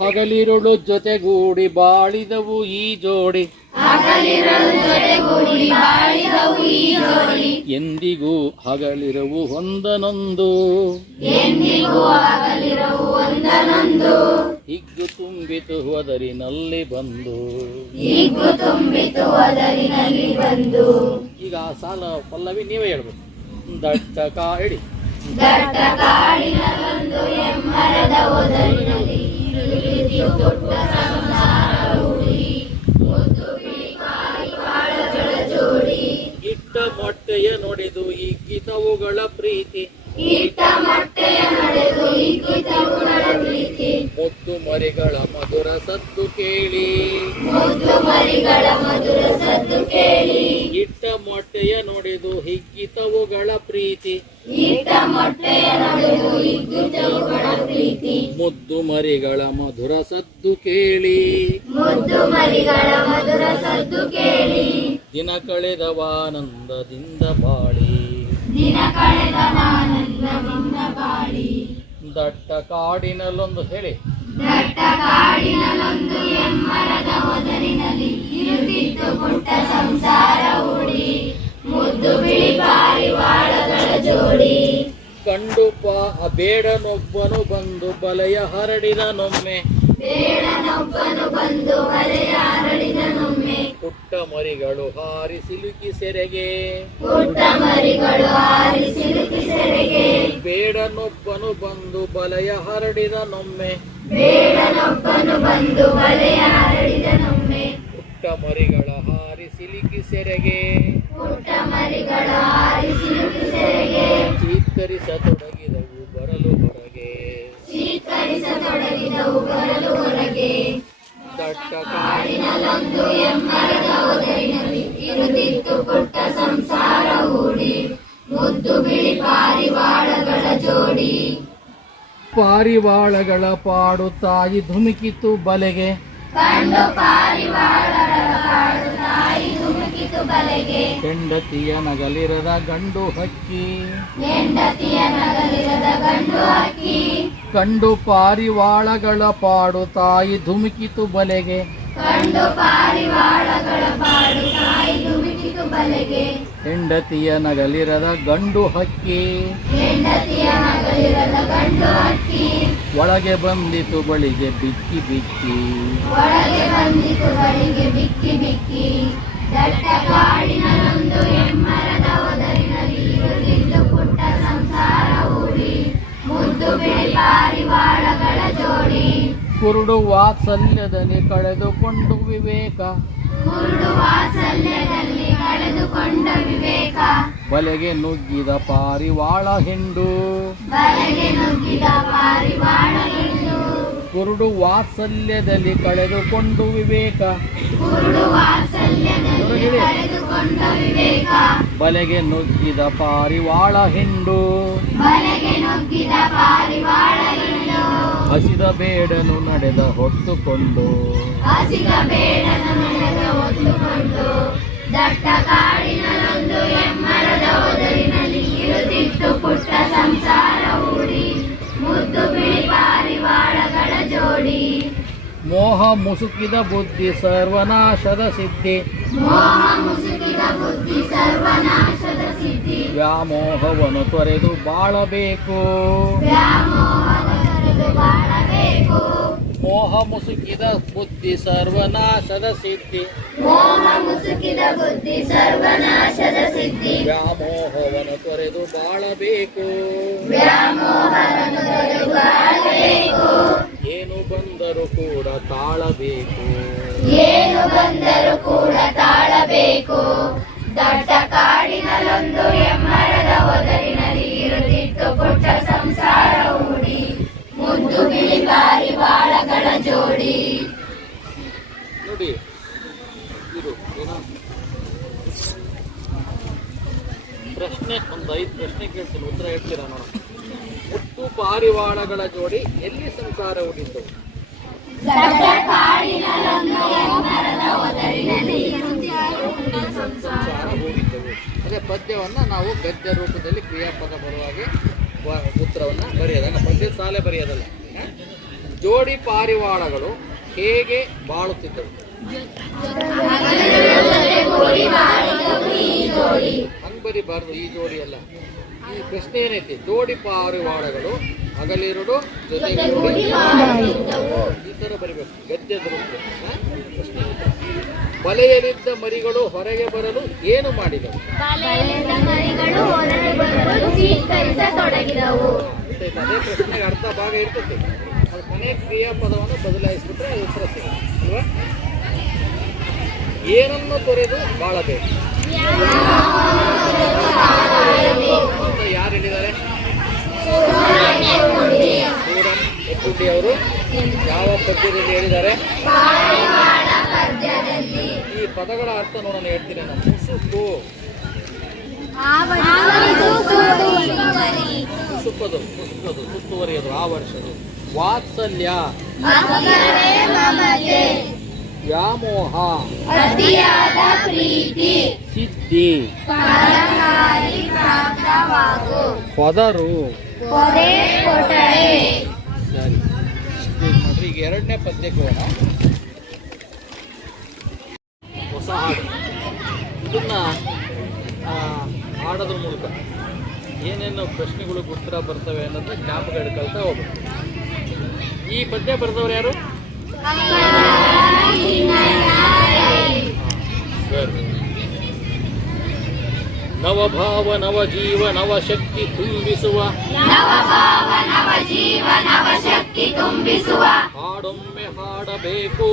ಹಗಲಿರುಳು ಜೊತೆಗೂಡಿ ಬಾಳಿದವು ಈ ಜೋಡಿ, ಎಂದಿಗೂ ಹಗಲಿರವು ಒಂದನೊಂದು, ಹಿಗ್ಗು ತುಂಬಿತು ಒದರಿನಲ್ಲಿ ಬಂದು. ಈಗ ಆ ಸಾಲ ಪಲ್ಲವಿ ನೀವೇ ಹೇಳ್ಬೇಕು. ದಟ್ಟ ಕಾಡಿ ಇಟ್ಟ ಮೊಟ್ಟೆಯ ನೋಡಿದು ಹಿಗ್ಗಿತವುಗಳ ಪ್ರೀತಿ, ಮುದ್ದು ಮರಿಗಳ ಮಧುರ ಸದ್ದು ಕೇಳಿ, ಇಟ್ಟ ಮೊಟ್ಟೆಯ ನೋಡಿದು ಹಿಗ್ಗಿತವುಗಳ ಪ್ರೀತಿ, ಮುದ್ದು ಮರಿಗಳ ಮಧುರ ಸದ್ದು ಕೇಳಿ, ದಿನ ಕಳೆದವಾನಂದದಿಂದ ಬಾಳಿ, ದಟ್ಟ ಕಾಡಿನಲ್ಲೊಂದು ಹೇಳಿ, ಕಂಡು ಬೇಡನೊಬ್ಬನು ಬಂದು ಬಲೆಯ ಹರಡಿದನೊಮ್ಮೆ, ಪುಟ್ಟ ಮರಿಗಳು ಹಾರಿ ಸಿಲುಕಿ ಸೆರೆಗೆ, ಬೇಡನೊಬ್ಬನು ಬಂದು ಬಲೆಯ ಹರಡಿದನೊಮ್ಮೆ, ಪುಟ್ಟ ಮರಿಗಳ ಹಾರಿ ಸಿಲುಕಿ ಸೆರೆಗೆ, ಚೀತ್ಕರಿಸತೊಡಗಿದವು ಬರಲು ಹೊರಗೆ, ದಟ್ಟ ಕಾಡಿನಲ್ಲೊಂದು ಎಮ್ಮರದ ಒದರಿನಲ್ಲಿ ಇರುತ್ತಿತ್ತು ಪುಟ್ಟ ಸಂಸಾರ ಹೂಡಿ, ಮುದ್ದು ಬಿಳಿ ಪಾರಿವಾಳಗಳ ಜೋಡಿ, ಪಾರಿವಾಳಗಳ ಪಾಡು ತಾಯಿ ಧುಮುಕಿತು ಬಲೆಗೆ, ಹೆಂಡತಿಯ ನಗಲಿರದ ಗಂಡು ಹಕ್ಕಿ, ಕಂಡು ಪಾರಿವಾಳಗಳ ಪಾಡು ತಾಯಿ ಧುಮುಕಿತು ಬಲೆಗೆ, ಹೆಂಡತಿಯ ನಗಲಿರದ ಗಂಡು ಹಕ್ಕಿ, ಒಳಗೆ ಬಂದಿತು ಬಳಿಗೆ ಬಿಕ್ಕಿ ಬಿಕ್ಕಿ, ದಟ್ಟ ಕಾಡಿನಲ್ಲೊಂದು ಎಮ್ಮರದ ಒದರಿನಲ್ಲಿ ಇರುತ್ತಿತ್ತು ಪುಟ್ಟ ಸಂಸಾರ ಹೂಡಿ, ಮುದ್ದು ಬಿಳಿ ಪಾರಿವಾಳಗಳ ಜೋಡಿ, ಕುರುಡು ವಾತ್ಸಲ್ಯದಲ್ಲಿ ಕಳೆದುಕೊಂಡು ವಿವೇಕ, ಬಲೆಗೆ ನುಗ್ಗಿದ ಪಾರಿವಾಳ ಹಿಂಡು, ಕುರುಡು ವಾತ್ಸಲ್ಯದಲ್ಲಿ ಕಳೆದುಕೊಂಡು ವಿವೇಕ, ಬಲೆಗೆ ನುಗ್ಗಿದ ಪಾರಿವಾಳ ಹಿಂಡು, ಹಸಿದ ಬೇಡನು ನಡೆದ ಹೊತ್ತುಕೊಂಡು, ದಟ್ಟ ಕಾಡಿನಲ್ಲೊಂದು ಎಮ್ಮರದ ಒದರಿನಲ್ಲಿ ಇರುತ್ತಿತ್ತು ಪುಟ್ಟ ಸಂಸಾರ ಹೂಡಿ, ಮುದ್ದು ಬಿಳಿ ಪಾರಿವಾಳಗಳ ಜೋಡಿ, ಮೋಹ ಮುಸುಕಿದ ಬುದ್ಧಿ ಸರ್ವನಾಶದ ಸಿದ್ಧಿ, ವ್ಯಾಮೋಹವನ್ನು ತೊರೆದು ಬಾಳಬೇಕು, ಮೋಹ ಮುಸುಕಿದ ಬುದ್ಧಿ ಸರ್ವನಾಶದ ಸಿದ್ಧಿ, ವ್ಯಾಮೋಹವನ್ನು ತೊರೆದು ಬಾಳಬೇಕು, ಏನು ಬಂದರೂ ಕೂಡ ತಾಳಬೇಕು, ದಟ್ಟ ಕಾಡಿನಲ್ಲೊಂದು ಎಮ್ಮರದ ಒದರಿನಲ್ಲಿ ಇರುತ್ತಿತ್ತು ಪುಟ್ಟ ಸಂಸಾರ ಹೂಡಿ, ಮುದ್ದು ಬಿಳಿ ಪಾರಿವಾಳಗಳ ಜೋಡಿ. ನೋಡಿ ಇದು ಪ್ರಶ್ನೆ, ಒಂದು 5 ಪ್ರಶ್ನೆ ಕೇಳ್ತೀನಿ, ಉತ್ತರ ಹೇಳ್ತೀರಾ ನೋಡ. ಮುತ್ತು ಪಾರಿವಾಳಗಳ ಜೋಡಿ ಎಲ್ಲಿ ಸಂಸಾರ ಹೂಡಿತ್ತು? ಸಂಸಾರ ಹೂಡಿದ್ದವು. ಅದೇ ಪದ್ಯವನ್ನ ನಾವು ಗದ್ಯ ರೂಪದಲ್ಲಿ ಕ್ರಿಯಾಪದ ಬರುವಾಗೆ ಉತ್ತರವನ್ನ ಬರೆಯೋದಲ್ಲ, ಪದ್ಯದ ಸಾಲೆ ಬರೆಯೋದಲ್ಲ. ಜೋಡಿ ಪಾರಿವಾಳಗಳು ಹೇಗೆ ಬಾಳುತ್ತಿದ್ದವು? ಹಂಗ್ ಬರಿಬಾರ್ದು, ಈ ಜೋಡಿ ಅಲ್ಲ. ಈ ಪ್ರಶ್ನೆ ಏನೈತಿ? ಜೋಡಿ ಪಾರಿವಾಳಗಳು ಹಗಲಿರುಳು ಜೊತೆಗೂಡಿ ಈ ತರ ಬರಿಬೇಕು, ಗದ್ಯದ ರೂಪ. ಪ್ರಶ್ನೆ ಬಲೆಯಲ್ಲಿದ್ದ ಮರಿಗಳು ಹೊರಗೆ ಬರಲು ಏನು ಮಾಡಿದವು? ಅದೇ ಪ್ರಶ್ನೆಗೆ ಅರ್ಧ ಭಾಗ ಇರ್ತದೆ, ಅದು ಕೊನೆ ಕ್ರಿಯಾಪದವನ್ನು ಬದಲಾಯಿಸಿಬಿಟ್ರೆ ಅದು ಉತ್ತರ ಸಿಗುತ್ತೆ ಅಲ್ವಾ? ಏನನ್ನು ತೊರೆದು ಬಾಳಬೇಕು ಅಂತ ಯಾರು ಹೇಳಿದ್ದಾರೆ? ಸೂರಂ ಎಕ್ಕುಂಡಿ ಅವರು ಯಾವ ಪದ್ಯದಲ್ಲಿ ಹೇಳಿದ್ದಾರೆ? ಈ ಪದಗಳ ಅರ್ಥ ನೋಡೋಣ, ಹೇಳ್ತೀನಿ ನಾನು. ಮುಸುಕು, ಮುಸುಕದು, ಮುಸುಕದು, ಸುತ್ತುವರಿಯೋದು, ಆವರಿಸೋದು. ವಾತ್ಸಲ್ಯ, ವ್ಯಾಮೋಹ, ಸಿದ್ಧಿ, ಪದರು. ಸರಿ, ನೋಡ್ರಿ, ಈಗ ಎರಡನೇ ಪದ್ಯಕ್ಕೆ ಹೋಗೋಣ. ಹೊಸ ಹಾಡು, ಇದನ್ನ ಹಾಡೋದ್ರ ಮೂಲಕ ಏನೇನು ಪ್ರಶ್ನೆಗಳಿಗೆ ಉತ್ತರ ಬರ್ತವೆ ಅನ್ನೋದನ್ನ ಜ್ಞಾಪಕ ಹಿಡ್ಕೊಳ್ತಾ ಹೋಗ್ಬೇಕು. ಈ ಪದ್ಯ ಬರೆದವ್ರು ಯಾರು? ನವಭಾವ ನವಜೀವ ನವಶಕ್ತಿ ತುಂಬಿಸುವ ಹಾಡೊಮ್ಮೆ ಹಾಡಬೇಕು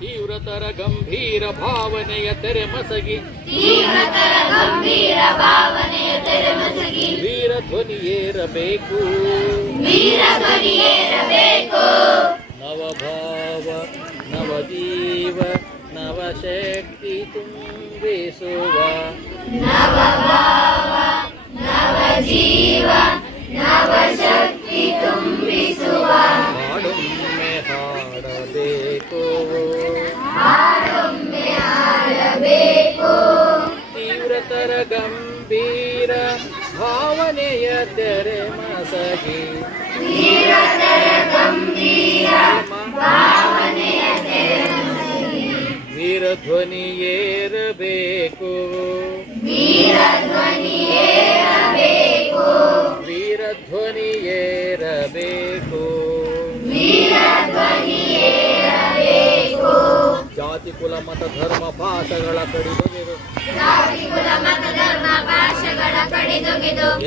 ತೀವ್ರತರ ಗಂಭೀರ ಭಾವನೆಯ ತೆರೆ ಮಸಗಿ ವೀರ ಧ್ವನಿಯೇರಬೇಕು ನವಭಾವ ನವಜೀವ ನವಶಕ್ತಿ ತುಂಬಿಸುವ ಹಾಡೊಮ್ಮೆ ಹಾಡಬೇಕು ತೀವ್ರತರ ಗಂಭೀರ ಭಾವನೆಯ ತೆರೆ ಮಸಗಿ ವೀರಧ್ವನಿಯೇರಬೇಕು ವೀರಧ್ವನಿಯೇರಬೇಕು ಜಾತಿ ಕುಲ ಮತ ಧರ್ಮ ಭಾಷೆಗಳ ಕಡಿದೊಗೆದು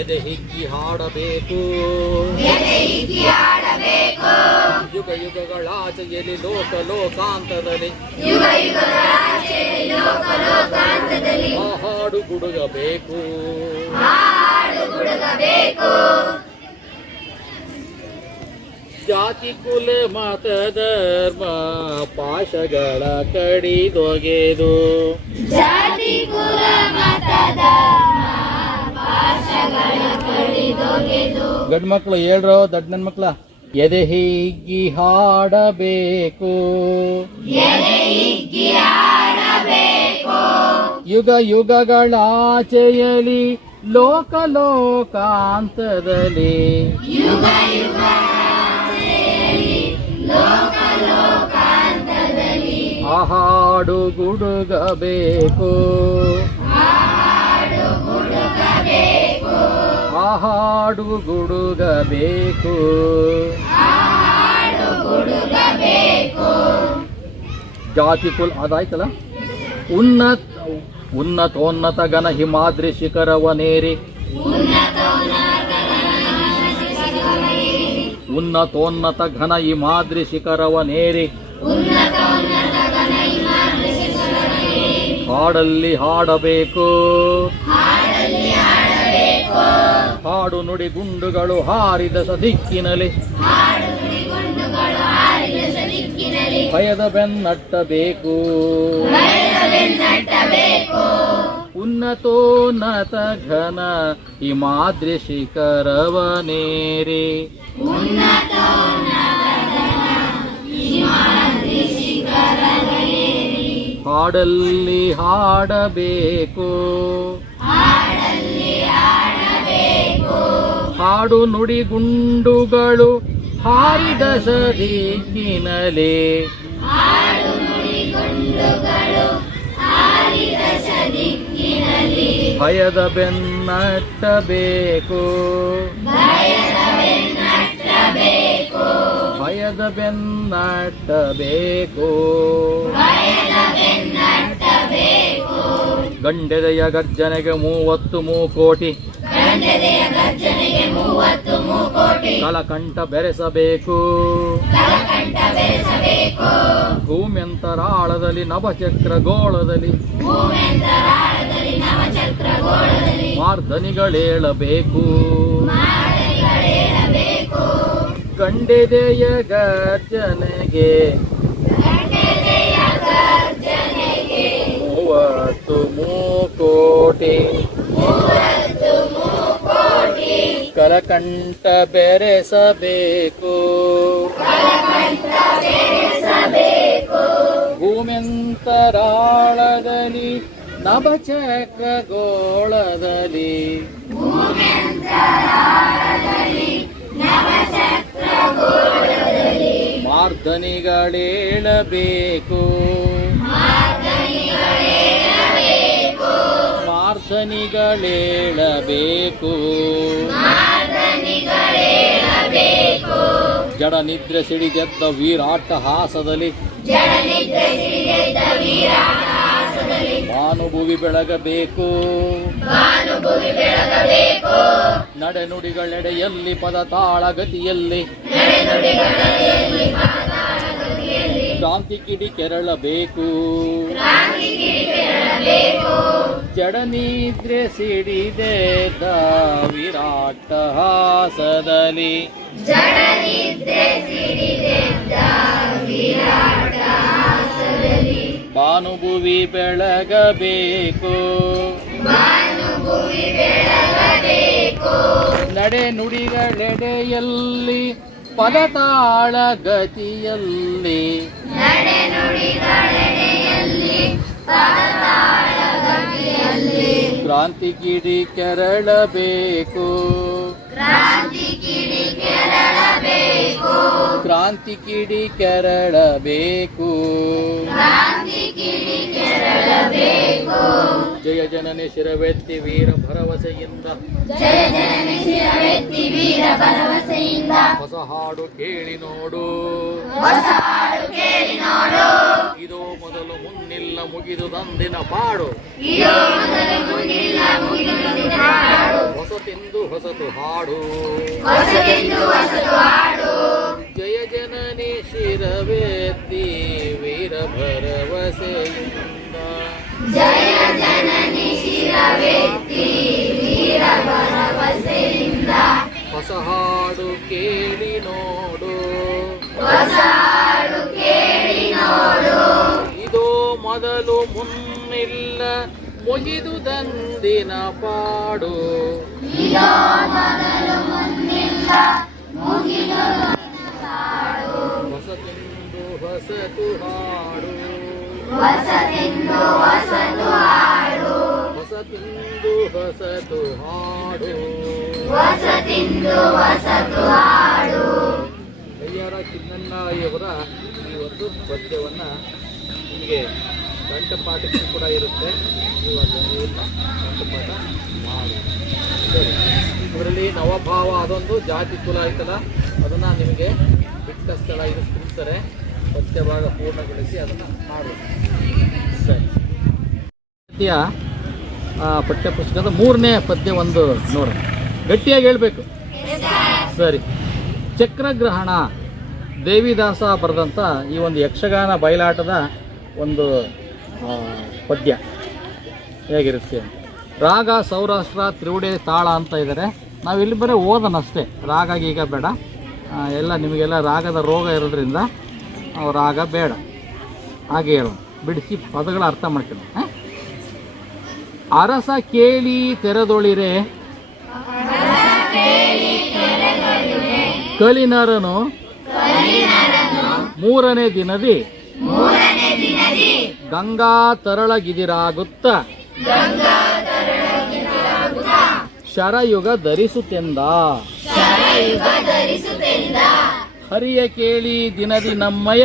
ಎದೆ ಹಿಗ್ಗಿ ಹಾಡಬೇಕು ಯುಗ ಯುಗಗಳಾಚೆಯಲ್ಲಿ ಲೋಕ ಲೋಕಾಂತದಲ್ಲಿ ಆ ಹಾಡು ಗುಡುಗಬೇಕು ಜಾತಿ ಕುಲ ಮತ ಧರ್ಮ ಪಾಶಗಳ ಕಡಿದೊಗೆದು ಗಂಡ್ ಮಕ್ಳು ಹೇಳ್ರೋ ದೊಡ್ಡ ನನ್ ಮಕ್ಳ ಎದೆ ಹಿಗ್ಗಿ ಹಾಡಬೇಕು ಯುಗ ಯುಗಗಳಾಚೆಯಲಿ ಲೋಕ ಲೋಕಾಂತದಲ್ಲಿ ಆ ಹಾಡು ಗುಡುಗಬೇಕು ಆ ಹಾಡು ಗುಡುಗಬೇಕು ಜಾತಿ ಕುಲ್ ಅದಾಯ್ತಲ್ಲ. ಉನ್ನತೋನ್ನತ ಘನ ಹಿಮಾದ್ರಿ ಶಿಖರವನೇರಿ ಉನ್ನತೋನ್ನತ ಘನ ಹಿಮಾದ್ರಿ ಶಿಖರವನೇರಿ ಹಾಡಲ್ಲಿ ಹಾಡಬೇಕು ಹಾಡು ನುಡಿ ಗುಂಡುಗಳು ಹಾರಿದ ದಿಕ್ಕಿನಲ್ಲಿ ಭಯದ ಬೆನ್ನಟ್ಟಬೇಕು ಉನ್ನತೋನ್ನತ ಘನ ಹಿಮಾದ್ರಿ ಶಿಖರವನೇರಿ ಹಾಡಲ್ಲಿ ಹಾಡಬೇಕು ಹಾಡು ನುಡಿ ಗುಂಡುಗಳು ಹಾರಿದ ಸದಿಕ್ಕಿನಲೆ ಭಯದ ಬೆನ್ನಟ್ಟಬೇಕು ಭಯದ ಬೆನ್ನಟ್ಟಬೇಕು ಗಂಡೆದೆಯ ಗರ್ಜನೆಗೆ 30 ಮೂಕೋಟಿ ಕಳಕಂಠ ಬೆರೆಸಬೇಕು ಭೂಮ್ಯಂತರಾಳದಲ್ಲಿ ನವಚಕ್ರ ಗೋಳದಲ್ಲಿ ಮಾರ್ಧನಿಗಳೇಳಬೇಕು ಗಂಡೆದೆಯ ಗರ್ಜನೆಗೆ 30 ಮೂಕೋಟಿ ಕಲಕಂಠ ಬೆರೆಸಬೇಕು ಭೂಮ್ಯಂತರಾಳದಲ್ಲಿ ನಭಚಕ್ರ ಗೋಳದಲ್ಲಿ ಮಾರ್ಧನಿಗಳೇಳಬೇಕು ಮಾರ್ಧನಿಗಳೇಳಬೇಕು ಜಡ ನಿದ್ರೆ ಸಿಡಿದೆದ್ದ ವೀರಾಟ್ಟಹಾಸದಲ್ಲಿ ಭಾನುಭುವಿ ಬೆಳಗಬೇಕು ನಡೆನುಡಿಗಳೆಡೆಯಲ್ಲಿ ಪದ ತಾಳ ಗತಿಯಲ್ಲಿ ಕ್ರಾಂತಿ ಕಿಡಿ ಕೆರಳಬೇಕು ಜಡನಿದ್ರೆ ಸಿಡಿದೆದ್ದ ವಿರಾಟ್ಟಹಾಸದಲ್ಲಿ ಭಾನುಭುವಿ ಬೆಳಗಬೇಕು ನಡೆ ನುಡಿಗಳೆಡೆಯಲ್ಲಿ ಪದತಾಳ ಗತಿಯಲ್ಲಿ ಕ್ರಾಂತಿ ಕಿಡಿ ಕೆರಳಬೇಕು ಕ್ರಾಂತಿ ಕಿಡಿ ಕೆರಳಬೇಕು ಜಯ ಜನನಿ ಶಿರವೆತ್ತಿ ವೀರ ಭರವಸೆಯಿಂದ ಹೊಸ ಹಾಡು ಕೇಳಿ ನೋಡು ಇದೋ ಮೊದಲು ಮುನ್ನಿಲ್ಲ ಮುಗಿದು ತಂದಿನ ಪಾಡು ಹೊಸತಿಂದು ಹೊಸತು ಹಾಡು ಜಯ ಜನನಿ ಶಿರವೆತ್ತಿ ವೀರ ಭರವಸೆಯಿಂದ ಹೊಸ ಹಾಡು ಕೇಳಿ ನೋಡು ಇದೋ ಮೊದಲು ಮುನ್ನಿಲ್ಲ ಮುಗಿದು ದಂದಿನ ಪಾಡು ಹೊಸತಿಂದು ಹೊಸತು ಹಾಡು ಹೊಸತಿಂದು ಹೊಸತು ಹಾಡು ಕಯ್ಯಾರ ಚಿನ್ನಣ್ಣಯವರ ಈ ಒಂದು ಪದ್ಯವನ್ನು ನಿಮಗೆ ಕಂಠಪಾಠಕ್ಕೆ ಕೂಡ ಇರುತ್ತೆ. ಇವಾಗ ಕಂಠಪಾಠ ಮಾಡಿ ಇದರಲ್ಲಿ ನವಭಾವ ಅದೊಂದು ಜಾತಿ ಕುಲ ಆಯ್ತಲ್ಲ ಅದನ್ನು ನಿಮಗೆ ಬಿಟ್ಟ ಸ್ಥಳ ಇದು ತುಂಬ್ತಾರೆ. ಪದ್ಯ ಭಾಗ ಪೂರ್ಣಗೊಳಿಸಿ ಅದನ್ನು ಮಾಡಬೇಕು. ಸರಿ, ಪದ್ಯ ಪಠ್ಯಪುಸ್ತಕದ 3ನೇ ಪದ್ಯ ಒಂದು ನೋಡೋಣ. ಗಟ್ಟಿಯಾಗಿ ಹೇಳಬೇಕು. ಸರಿ, ಚಕ್ರಗ್ರಹಣ ದೇವಿದಾಸ ಬರೆದಂಥ ಈ ಒಂದು ಯಕ್ಷಗಾನ ಬಯಲಾಟದ ಒಂದು ಪದ್ಯ ಹೇಗಿರುತ್ತೆ ಅಂತ. ರಾಗ ಸೌರಾಷ್ಟ್ರ ತ್ರಿವುಡೆ ತಾಳ ಅಂತ ಇದ್ದಾರೆ. ನಾವಿಲ್ಲಿ ಬರೀ ಓದನಷ್ಟೇ, ರಾಗ ಈಗ ಬೇಡ. ಎಲ್ಲ ನಿಮಗೆಲ್ಲ ರಾಗದ ರೋಗ ಇರೋದ್ರಿಂದ ರಾಗ ಬೇಡ. ಹಾಗೆ ಹೇಳೋಣ, ಬಿಡಿಸಿ ಪದಗಳ ಅರ್ಥ ಮಾಡ್ಕೊಳ್ಳಿ. ಅರಸ ಕೇಳಿ ತೆರೆದೊಳಿರೆ ಕಲಿನರನು 3ನೇ ದಿನದಿ ಗಂಗಾ ತರಳಗಿದಿರಾಗುತ್ತ ಶರಯುಗ ಧರಿಸುತ್ತೆಂದ. ಶರಯುಗ ಧರಿಸುತ್ತೆಂದ. ಹರಿಯ ಕೇಳಿ ದಿನದಿ ನಮ್ಮಯ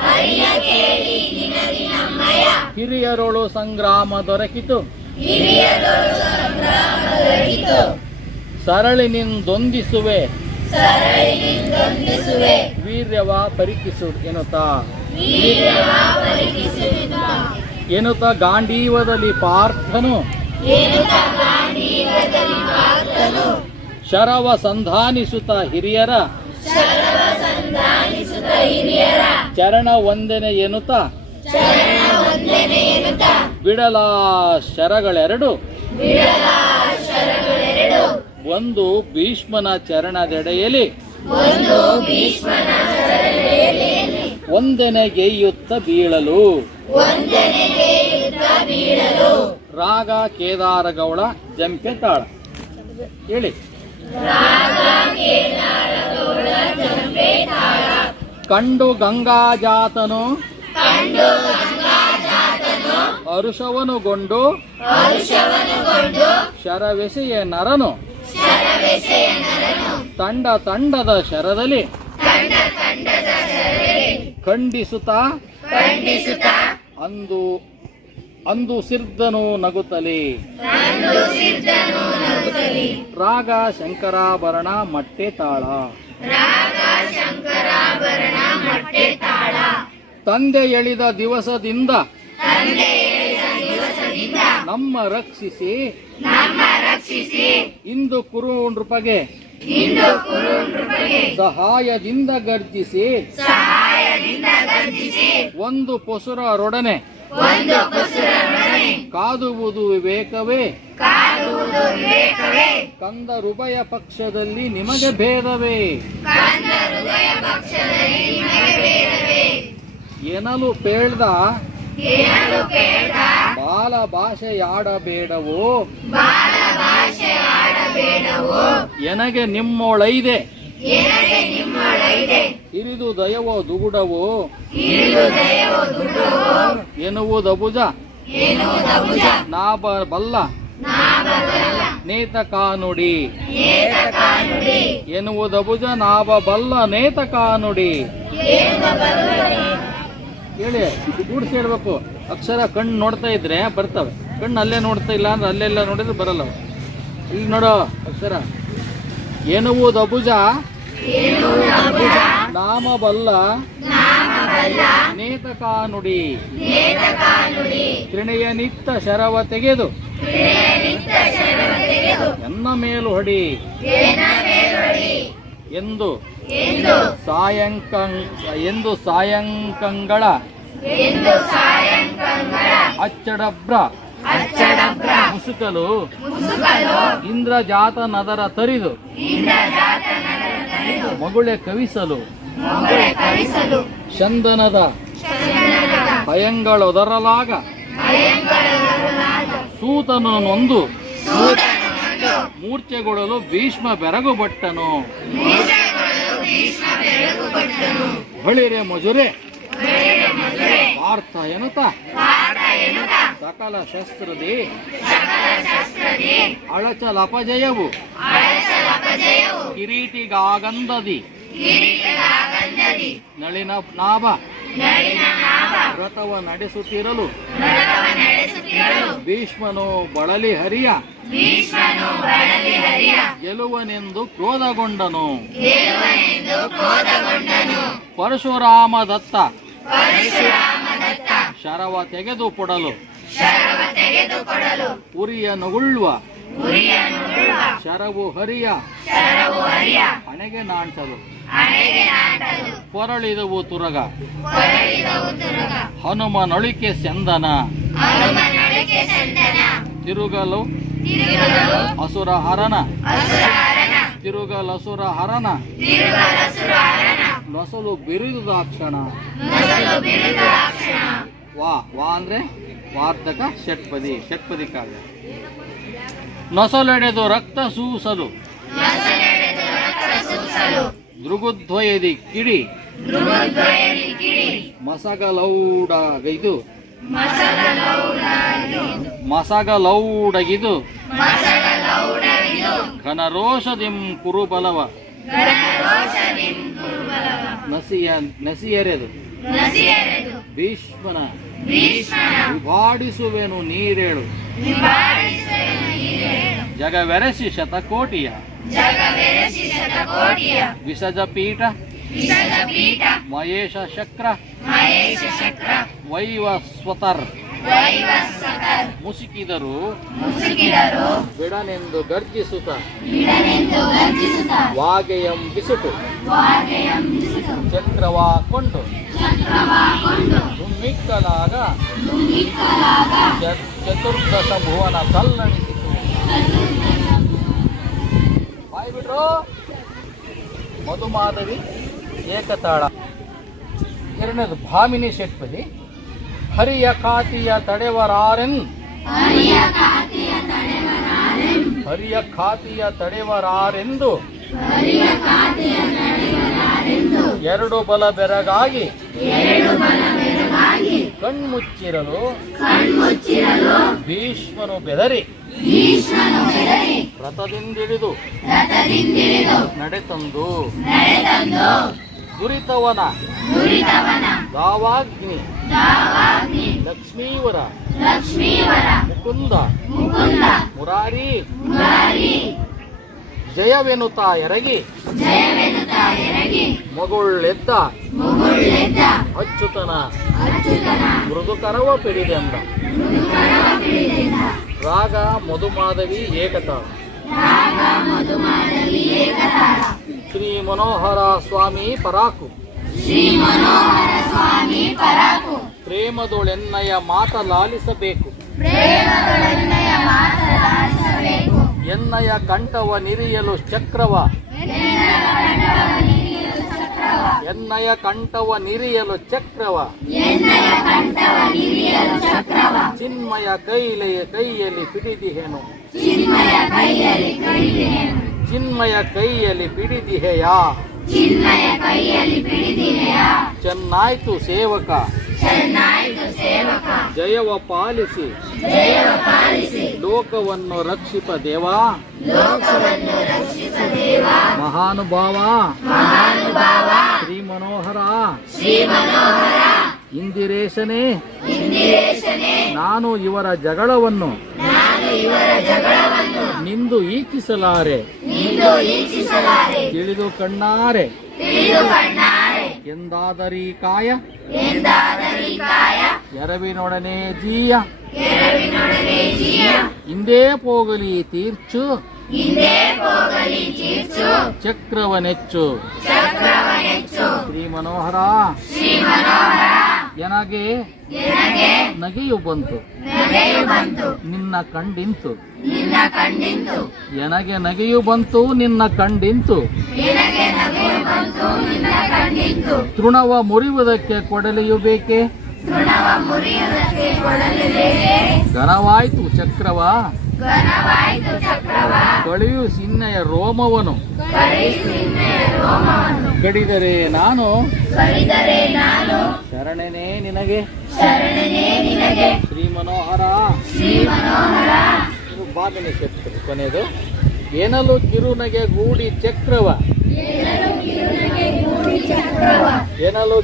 ಹರಿಯ ಕೇಳಿ ದಿನದಿ ನಮ್ಮಯ. ಹಿರಿಯರೊಳು ಸಂಗ್ರಾಮ ದೊರಕಿತು ಹಿರಿಯರೊಳು ಸಂಗ್ರಾಮ ದೊರಕಿತು. ಸರಳಿನಿಂದೊಂದಿಸುವೆ ಸರಳಿನಿಂದೊಂದಿಸುವೆ. ವೀರ್ಯವ ಪರಿಕಿಸು ಎನ್ನುತ್ತಾ ವೀರ್ಯವ ಪರಿಕಿಸುತ್ತ. ಎನ್ನುತ್ತ ಗಾಂಡೀವದಲ್ಲಿ ಪಾರ್ಥನು ಎನ್ನುತ್ತ ಗಾಂಡೀವದಲ್ಲಿ ಪಾರ್ಥನು ಶರವ ಸಂಧಾನಿಸುತ್ತ ಹಿರಿಯರ ಶರವ ಸಂಧಾನಿಸುತ್ತ ಹಿರಿಯರ ಚರಣ ವಂದನೆ ಎನ್ನುತ್ತ ಚರಣ ವಂದನೆ ಎನ್ನುತ್ತ ಬಿಡಲ ಶರಗಳೆರಡು ಬಿಡಲ ಶರಗಳೆರಡು. ಒಂದು ಭೀಷ್ಮನ ಚರಣದೆಡೆಯಲ್ಲಿ ಒಂದು ಭೀಷ್ಮನ ಚರಣೆಯಲ್ಲಿ ವಂದನೆಗೈಯುತ್ತ ಬೀಳಲು. ವಂದನೆಗೆ ಯುದ್ಧ ಬೀಳಲು. ರಾಗ ಕೇದಾರಗೌಳ ಜಂಪೆ ತಾಳ ಹೇಳಿ. ರಾಗ ಕೇದಾರಗೌಳ ಜಂಪೆ ತಾಳ. ಕಂಡು ಗಂಗಾಜಾತನು ಕಂಡು ಗಂಗಾಜಾತನು ಹರುಷವನುಗೊಂಡು ಹರುಷವನುಗೊಂಡು ಶರವೆಸೆಯ ನರನು ಶರವೆಸೆಯ ನರನು ತಂಡ ತಂಡದ ಶರದಲ್ಲಿ ತಂಡ ತಂಡದ ಶರದಲ್ಲಿ ಖಂಡಿಸುತ್ತ ಖಂಡಿಸುತ್ತ ಅಂದು ಅಂದು ಸಿರ್ಧನು ನಗುತ್ತಲೇ. ಅಂದು ಸಿದ್ಧನು ನಗುತ್ತಲಿ. ರಾಗ ಶಂಕರಾಭರಣ ಮಟ್ಟೆ ತಾಳ. ರಾಗ ಶಂಕರಾಭರಣ ಮಟ್ಟೆ ತಾಳ. ತಂದೆ ಎಳಿದ ದಿವಸದಿಂದ ತಂದೆ ಹೇಳಿದ ದಿವಸದಿಂದ ನಮ್ಮ ರಕ್ಷಿಸಿ ನಮ್ಮ ರಕ್ಷಿಸಿ ಇಂದು ಕುರು ನೃಪಗೆ ಇಂದು ಕುರು ನೃಪಗೆ ಸಹಾಯದಿಂದ ಗರ್ಜಿಸಿ ಸಹಾಯದಿಂದ ಗರ್ಜಿಸಿ ಒಂದು ಪೊಸುರರೊಡನೆ ಒಂದು ಪುಸುರನೊಡನೆ ಕಾದುವುದು ವಿವೇಕವೇ ಕಾದುವುದು ವಿವೇಕವೇ. ಕಂದ ಹೃದಯ ಪಕ್ಷದಲ್ಲಿ ನಿಮಗೆ ಭೇದವೇ ಕಂದ ಹೃದಯ ಪಕ್ಷದಲ್ಲಿ ನಿಮಗೆ ಭೇದವೇ. ಎನಲು ಪೇಳ್ದ ಏನಲು ಕೇಳ್ದ ಬಾಲ ಭಾಷೆಯಾಡಬೇಡವೋ ಬಾಲ ಭಾಷೆ ಆಡಬೇಡವೋ. ಎನಗೆ ನಿಮ್ಮೊಳೈದೆ ಏನಗೆ ನಿಮ್ಮೊಳಗಿದೆ ಹಿರಿದು ದಯವೋ ದುಗುಡವೋ ಇರಿದು ದಯವೋ ದುಡ್ಡವೋ ಎನ್ನುವುದಬುಜ ಎನ್ನುವುದ ಭುಜ ನಾಬ ಬಲ್ಲ ನಾಬಲ್ಲ ನೇತ ಕಾನುಡಿ ನೇತ ಕಾನುಡಿ ಎನ್ನುವುದಬುಜ ನಾಬ ಬಲ್ಲ ನೇತ ಕಾನುಡಿ. ಎನ್ನುವ ಬಲ್ಲನೆ. ಹೇಳಿ ಕೂಡಿಸಿ ಹೇಳ್ಬೇಕು. ಅಕ್ಷರ ಕಣ್ಣು ನೋಡ್ತಾ ಇದ್ರೆ ಬರ್ತವೆ, ಕಣ್ಣು ಅಲ್ಲೇ ನೋಡ್ತಾ ಇಲ್ಲ ಅಂದ್ರೆ ಅಲ್ಲೆಲ್ಲ ನೋಡಿದ್ರೆ ಬರಲ್ಲ. ಇಲ್ಲಿ ನೋಡೋ ಅಕ್ಷರ ಎನ್ನುವುದಬುಜ ಎನ್ನುವುದ ಭುಜ ನಾಮ ಬಲ್ಲ ನಾಮಬಲ್ಲ ನೇತ ಕಾನುಡಿ. ನೇತ ಕಾನುಡಿ. ತ್ರಿಣೆಯ ನಿತ್ತ ಶರವ ತೆಗೆದು ನಿತ್ತ ಶರವ ತೆಗೆದು ಎನ್ನ ಮೇಲು ಹೊಡಿ ಏನ ಮೇಲೊಡಿ ಎಂದು ಎಂದು ಎಂದು ಸಾಯಂಕಂಗಳ ಎಂದು ಸಾಯಂಕಂಗಳ ಅಚ್ಚಡಬ್ರ ಅಚ್ಚಡಬ್ರ ಮುಸುಕಲು ಮುಸುಕಲು ಇಂದ್ರಜಾತ ನದರ ತರಿದು ಇಂದ್ರಜಾತ ನಗರ ತರಿದು ಮಗುಳೆ ಕವಿಸಲು ಮೊಗಳೆ ಕವಿಸಲು ಚಂದನದ ಚಂದನದ ಭಯಂಗಳೊದರಲಾಗ ಭಯಂಕರವಾದ ಸೂತನು ನೊಂದು ಸೂತನೊಂದು ಮೂರ್ಛೆಗೊಳ್ಳಲು ಭೀಷ್ಮ ಬೆರಗುಬಟ್ಟನು. ಮೂರ್ಛೆಗೊಳ್ಳಲು ಭೀಷ್ಮ ಬೆರಗುಪಟ್ಟನು. ಬಳಿರೆ ಮಜುರೆ ಬೆಳೆದ ಮಧುರೆ ಪಾರ್ಥ ಎನ್ನುತ್ತ ಪಾರ್ಥ ಎನ್ನುತ್ತ ಸಕಲ ಶಸ್ತ್ರದಿ ಸಕಲ ಶಸ್ತ್ರದಿ ಅಳಚಲಪಜಯವು ಅಳಚಲ ಅಪಜಯವು ಕಿರೀಟಿಗಾಗಂದದಿ ಕಿರೀಟಗಾಗಂದದಿ ನಳಿನ ನಾಭ ನಳಿನ ನಾಭ ವ್ರತವ ನಡೆಸುತ್ತಿರಲು ವ್ರತವ ನಡೆಸುತ್ತಿರಲು ಭೀಷ್ಮನು ಬಳಲಿ ಹರಿಯ ಭೀಷ್ಮನು ಬಳಲಿ ಹರಿಯ ಗೆಲುವನೆಂದು ಕ್ರೋಧಗೊಂಡನು. ಗೆಲುವನೆಂದು ಕ್ರೋಧಗೊಂಡನು. ಪರಶುರಾಮ ದತ್ತ ಪರಶುರಾಮ ದತ್ತ ಶರವ ತೆಗೆದು ಕೊಡಲು ಶರವ ತೆಗೆದುಕೊಡಲು ಉರಿಯ ನುಗುಳ್ಳುವ ಉರಿಯನ್ನು ಉಳ್ಳುವ ಶರವು ಹರಿಯ ಶರವು ಹರಿಯ ಹಣೆಗೆ ನಾಣ್ಸಲು ಹಣೆಗೆ ನಾಟಲು ಪೊರಳಿದವು ತುರಗ ಹೊರಳಿದವು ತುರುಗ ಹನುಮನೊಳಿಕೆ ಚಂದನ ಹನುಮನೊಳಿಕೆ ಚಂದನ ತಿರುಗಲು ತಿರುಗಲು ಅಸುರ ಹರನ ಅಸುರ ಹರನ ತಿರುಗಲಸುರ ಹರನ ತಿರುಗಲಸುರ ಹರನ ನೊಸಲು ಬಿರುದಾಕ್ಷಣ ನಸಲು ಬಿರುದು ಲಾಕ್ಷಣ ವಾ ವಾ ಅಂದ್ರೆ ವಾರ್ಧಕ ಷಟ್ಪದಿ ಕಾವ್ಯ. ನೊಸಲೆಡೆದು ರಕ್ತ ಸೂಸಲು ನಸಲೆಡೆದು ರಕ್ತ ಸೂಸಲು ದೃಗುದ್ವಯದಿ ಕಿಡಿ ದೃಗ್ದ್ವಯದಿ ಕಿಡಿ ಮಸಗಲೌಡಗಿದು ಮಸಗಲೌಡಗಿದು ಮಸಗಲೌಡಗಿದು ಮಸಗಲೌಡಗಿದು ಘನರೋಷದಿಂ ಕುರುಬಲವ ನಸಿಯರೆದು ಭೀಷ್ಮನ ವಿಭಾಡಿಸುವೆನು ನೀರೇಳು ಜಗವೆರಸಿ ಶತಕೋಟಿಯ ವಿಸಜ ಪೀಠ ಮಹೇಶ ಶಕ್ರ ವೈವಸ್ವತರ್ ಮುಸುಕಿದರು ಬಿಡನೆಂದು ಗರ್ಜಿಸುತ್ತ ವಾಗೆಯಂ ಬಿಸುಟು ಚಕ್ರವಾ ಕೊಂಡು ದುಮ್ಮಿಕ್ಕಲಾಗ ಚತುರ್ದಶ ಭುವನ ತಲ್ಲಣಿಸಿತು. ಬಾಯ್ ಬಿಡ್ರು. ಮಧುಮಾಧವಿ ಏಕತಾಳ. ಎರಡನೇದು ಭಾಮಿನಿ ಷಟ್ಪದಿ. ಹರಿಯ ಖಾತಿಯ ತಡೆವರಾರೆನ್ ಹರಿಯ ಖಾತಿಯ ತಡೆವರಾರೆಂದು ಎರಡು ಬಲ ಬೆರಗಾಗಿ ಕಣ್ಮುಚ್ಚಿರಲು ಭೀಷ್ಮನು ಬೆದರಿ ರಥದಿಂದಿಳಿದು ನಡೆತಂದು ದುರಿತವನ ದಾವಾಗ್ನಿ ಲಕ್ಷ್ಮೀವರ ಮುಕುಂದ ಮುರಾರಿ ಜಯವೆನುತ ಎರಗಿ ಮಗುಳೆದ್ದ ಅಚ್ಯುತನ ಮೃದುಕರವ ಪಿಡಿದೆಂದ. ರಾಗ ಮಧುಮಾಧವಿ ಏಕತಾಳ. ಶ್ರೀ ಮನೋಹರ ಸ್ವಾಮಿ ಪರಾಕು ಪ್ರೇಮದೊಳೆನ್ನಯ ಮಾತಲಾಲಿಸಬೇಕು ಎನ್ನಯ ಕಂಠವ ನಿರಿಯಲು ಚಕ್ರವ ಎನ್ನಯ ಕಂಠವ ನಿರಿಯಲು ಚಕ್ರವ ಚಿನ್ಮಯ ಕೈಯಲ್ಲಿ ಪಿಡಿದಿಹೆನು ಚಿನ್ಮಯ ಕೈಯಲ್ಲಿ ಪಿಡಿದಿಹೆಯಾ ಚೆನ್ನಾಯ್ತು ಸೇವಕ ಜಯವ ಪಾಲಿಸಿ ಲೋಕವನ್ನು ರಕ್ಷಿಪ ದೇವಾ ಮಹಾನುಭಾವ ಶ್ರೀ ಮನೋಹರ ಇಂದಿರೇಶನೇ ನಾನು ಇವರ ಜಗಳವನ್ನು ನಿಂದು ಈಚಿಸಲಾರೆ ತಿಳಿದು ಕಣ್ಣಾರೆ ಎಂದಾದರೀ ಕಾಯ ಎರವಿನೊಡನೆ ಜೀಯ ಇಂದೇ ಪೋಗಲಿ ತೀರ್ಚು ಚಕ್ರವನೆಚ್ಚು ಶ್ರೀ ಮನೋಹರ ಎನಗೆ ನಗೆಯು ಬಂತು ನಿನ್ನ ಕಂಡಿಂತು ಎನಗೆ ನಗೆಯು ಬಂತು ನಿನ್ನ ಕಂಡಿಂತು ತೃಣವ ಮುರಿಯುವುದಕ್ಕೆ ಕೊಡಲಿಯು ಬೇಕೆ ಘನವಾಯ್ತು ಚಕ್ರವ ಕಳೆಯು ಸಿನ್ನೆಯ ರೋಮವನು ಕಡಿದರೆ ನಾನು ಶರಣನೇ ನಿನಗೆ ಶ್ರೀ ಮನೋಹರ ಭಾಮಿನಿ ಷಟ್ಪದಿ. ಕೊನೆಯದು ಏನಲು ಕಿರುನಗೆ ಗೂಡಿ ಚಕ್ರವ ಏನಲು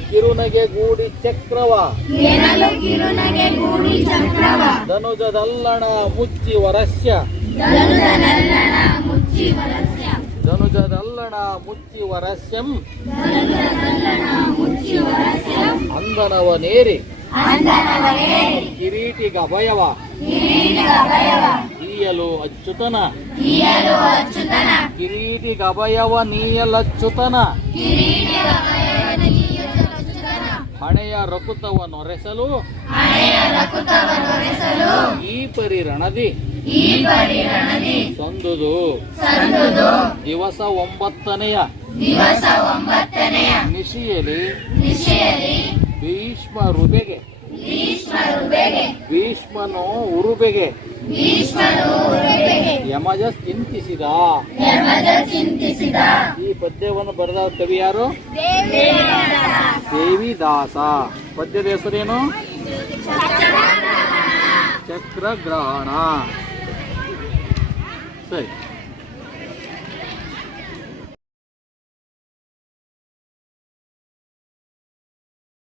ಕಿರುನಗೆ ಗೂಡಿ ಚಕ್ರವ ಧನುಜದಲ್ಲಣ ಮುಚ್ಚಿ ವರಸ್ಯ ಧನುಜದಲ್ಲಣ ಮುಚ್ಚಿ ವರಸ್ಯಂ ಅಂದನವ ನೇರಿ ಕಿರೀಟಿಗ ಅಭಯವ ನೀಯಲು ಅಚ್ಯುತನ ಕಿರೀಟಿಗ ಅಭಯವ ನೀಯಲಚ್ಯುತನ ಹಣೆಯ ರಕುತವ ನೊರೆಸಲು ಈ ಪರಿರಣದಿ ಸಂದುದು ದಿವಸ 9ನೆಯ ನಿಶಿಯಲಿ ಭೀಷ್ಮ ರುಬೆಗೆ ಭೀಷ್ಮನು ಉರುಬೆಗೆ ಯಮಜ ಚಿಂತಿಸಿದ. ಈ ಪದ್ಯವನ್ನು ಬರೆದ ಕವಿ ಯಾರು? ದೇವಿದಾಸ. ಪದ್ಯದ ಹೆಸರೇನು? ಚಕ್ರಗ್ರಹಣ. ಸರಿ.